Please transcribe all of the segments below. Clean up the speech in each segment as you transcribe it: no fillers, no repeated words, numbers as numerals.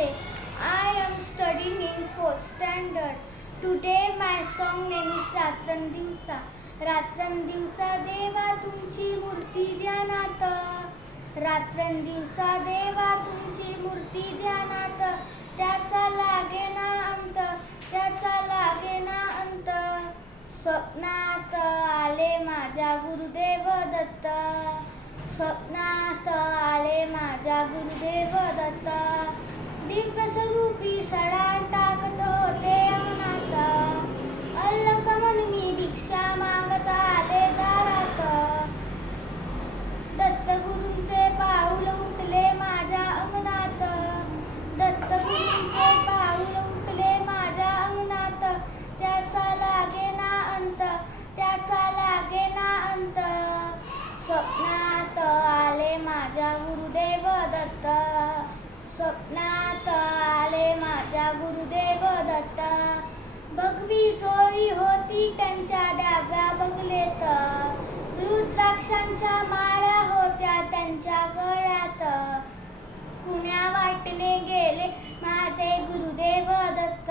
say, I am studying in 4th standard. Today my song name is रात्रंदिवसा. रात्रंदिवसा देवा तुमची मूर्ती ध्यानात. रात्रंदिवसा देवा तुमची मूर्ती ध्यानात. त्याचा लागे ना अंत, त्याचा लागे ना अंत. स्वप्नात आले माझ्या गुरुदेव दत्त. स्वप्नात आले माझ्या गुरुदेव दत्त. दिव्य स्वरूपी सडा टाकत होते अंगणात. अल्लख म्हणून मी भिक्षा मागत आले दारात. दत्तगुरूंचे पाऊल उठले माझ्या अंगणात. दत्तगुरूंचे पाऊल उठले माझ्या अंगणात. त्याचा लागे ना अंत, त्याचा लागे ना अंत. स्वप्नात आले माझ्या गुरुदेव दत्त. स्वप्नात आले माझ्या गुरुदेव दत्त. भगवी चोळी होती त्यांच्या डाव्या बगलेत. रुद्राक्षांच्या माळा होत्या त्यांच्या गळ्यात. कुण्या वाटेने गेले माझे गुरुदेव दत्त.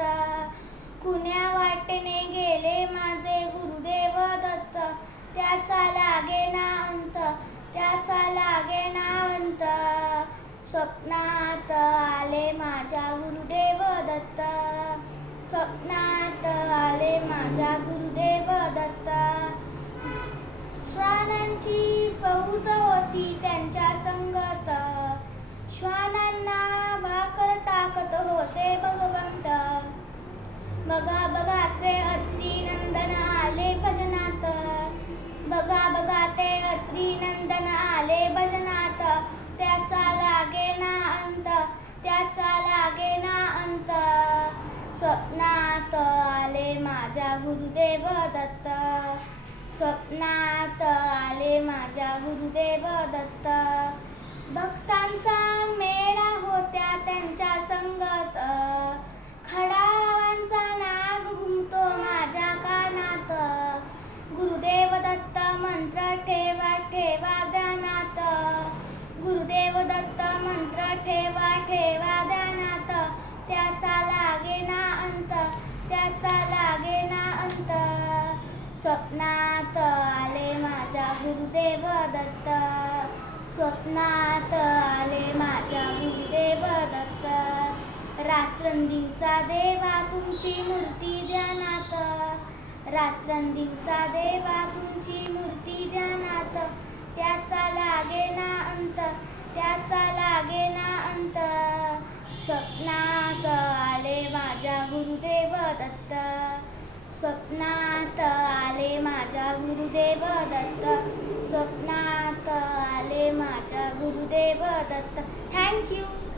कुण्या वाटेने गेले माझे गुरुदेव दत्त. त्याचा लागे ना अंत, त्याचा लागे ना अंत. स्वप्नात आले माझ्या गुरुदेव दत्त. स्वप्नात आले माझ्या गुरुदेव दत्त. श्वानांची फौज होती त्यांच्या संगत. श्वानांना भाकर टाकत होते भगवंत. बघा बघा ते अत्री नंदन आले भजनात. बघा बघा ते अत्री नंदन आले भजनात. त्याचा लागे ना अंत, त्याचा लागे ना अंत. स्वप्नात आले माझ्या गुरुदेव दत्त. स्वप्नात आले माझ्या गुरुदेव दत्त. भक्तांचा मेळा होत्या त्यांच्या संगत. खडावांचा नाग घुमतो माझ्या कानात. गुरुदेव दत्त मंत्र ठेवा ठेवा ध्यानात. गुरुदेव दत्त मंत्र ठेवा ठेवा ध्यानात. त्याचा लागे ना अंत, त्याचा लागे ना अंत. स्वप्नात आले माझ्या गुरुदेव दत्त. स्वप्नात आले माझ्या गुरुदेव दत्त. रात्रंदिवसा देवा तुमची मूर्ती ध्यानात. रात्रंदिवसा देवा तुमची मूर्ती ध्यानात. त्याचा लागे ना अंत, त्याचा लागे ना अंत. स्वप्नात आले माझ्या गुरुदेव दत्त. स्वप्नात आले माझ्या गुरुदेव दत्त. स्वप्नात आले माझ्या गुरुदेव दत्त. थँक्यू.